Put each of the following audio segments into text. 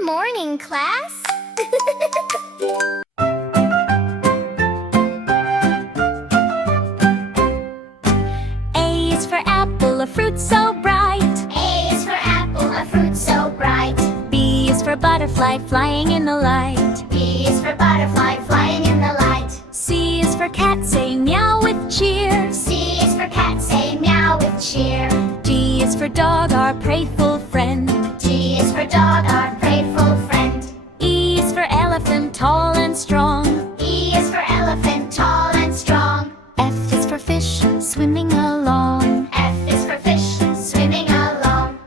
Good morning, class. A is for apple, a fruit so bright. A is for apple, a fruit so bright. B is for butterfly, flying in the light. B is for butterfly, flying in the light. C is for cat, saying meow with cheer. C is for cat, saying meow with cheer. D is for dog, our playful friend. D is for dog, our playful friend. E is for elephant, tall and strong. E is for elephant, tall and strong. F is for fish, swimming along. F is for fish, swimming along.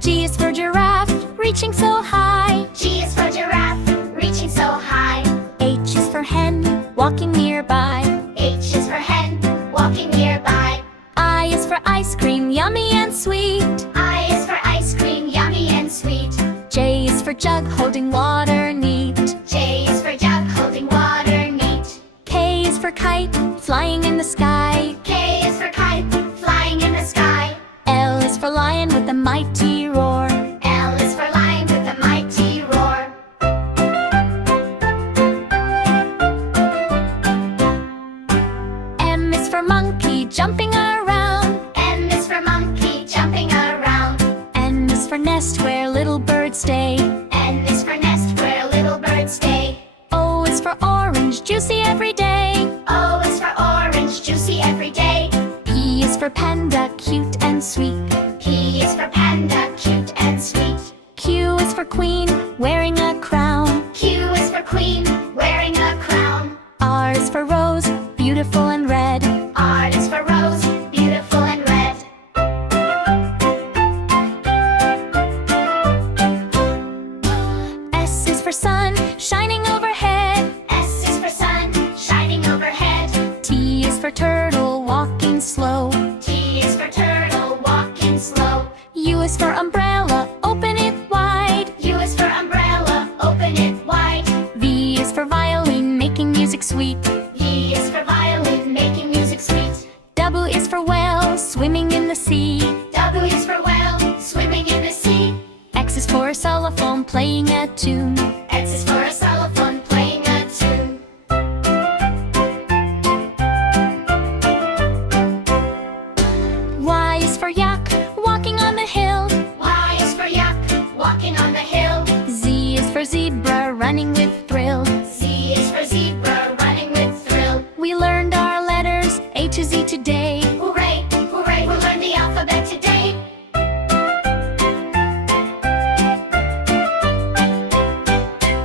G is for giraffe, reaching so high. G is for giraffe, reaching so high. H is for hen, walking nearby. H is for hen, walking nearby. I is for ice cream, yummy and sweet. I is for ice cream, yummy and sweet. J is for jug, holding water neat. J is for jug, holding water neat. K is for kite, flying in the sky. K is for kite, flying in the sky. L is for lion with a mighty roar. L is for lion with a mighty roar. M is for monkey, jumping around. M is for monkey, jumping around. N is for nest, where little birds stay. N is for nest, where little birds stay. O is for orange, juicy every day. O is for orange, juicy every day. P is for panda, cute and sweet. P is for panda, cute and sweet. Q is for queen, wearing a crown. Q is for queen, wearing a crown. R is for rose, beautiful and red. R is for rose, beautiful and red. S is for sun, shining overhead. S is for sun, shining overhead. T is for turtle, walking slow. T is for turtle, walking slow. U is for umbrella, open it wide. U is for umbrella, open it wide. V is for violin, making music sweet. V is for violin, making music sweet. W is for whale, swimming in the sea. W is for whale, swimming in the sea. X is for xylophone, playing a tune. X is for a xylophone, playing a tune. Y is for yak,